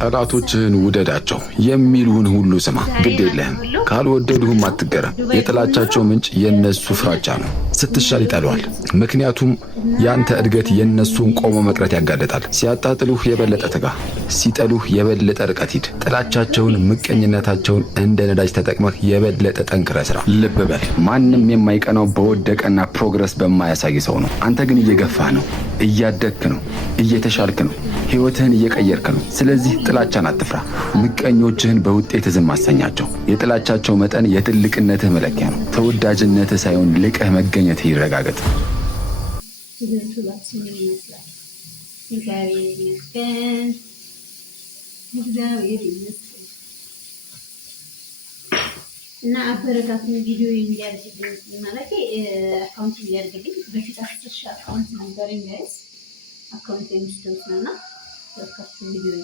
ጠላቶችህን ውደዳቸው የሚሉህን ሁሉ ስማ፣ ግድ የለህም። ካልወደዱህም አትገረም። የጥላቻቸው ምንጭ የነሱ ፍራቻ ነው። ስትሻል ይጠሉሃል። ምክንያቱም ያንተ እድገት የነሱን ቆሞ መቅረት ያጋለጣል። ሲያጣጥሉህ የበለጠ ትጋ፣ ሲጠሉህ የበለጠ ርቀት ሂድ። ጥላቻቸውን፣ ምቀኝነታቸውን እንደ ነዳጅ ተጠቅመህ የበለጠ ጠንክረህ ስራ። ልብ በል፣ ማንም የማይቀናው በወደቀና ፕሮግረስ በማያሳይ ሰው ነው። አንተ ግን እየገፋህ ነው፣ እያደግክ ነው፣ እየተሻልክ ነው፣ ህይወትህን እየቀየርክ ነው። ስለዚህ ጥላቻን አትፍራ። ምቀኞችህን በውጤት ዝም አሰኛቸው። የጥላቻቸው መጠን የትልቅነትህ መለኪያ ነው። ተወዳጅነትህ ሳይሆን ልቀህ መገኘትህ ይረጋገጥ። እግዚአብሔር ይመስገን እና አበረታቱን። ቪዲዮ እንዲያርግልኝ ማለት አካውንት እንዲያርግልኝ በፊት 10 ሺህ አካውንት ነበረኝ ጋይስ። አካውንት የሚስተውስ ነውና ወጥታችሁ ቪዲዮ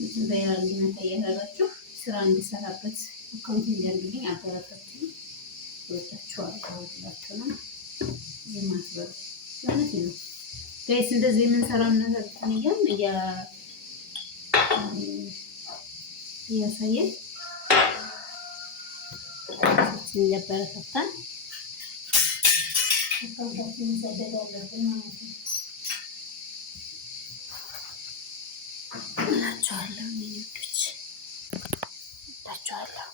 እንትን ቫይራል እንዲመጣ ያደረጋችሁ ስራ እንዲሰራበት አካውንት እንዲያርግልኝ አበረታቱን። ወጥታችሁ አካውንት ነው የማስበው ማለት ነው ጋይስ። እንደዚህ የምንሰራው ነገር ታንያን እያሳየን እያበረታታን አካውንታችንን መሰደድ አለብን ማለት ነው እላቸዋለሁ። ሚኒቶች እላቸዋለሁ።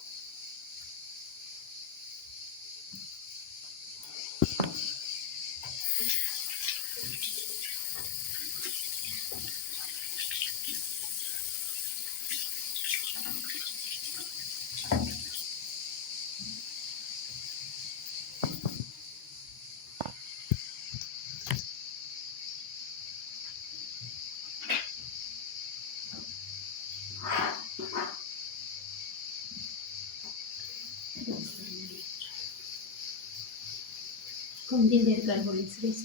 Con degli argomenti,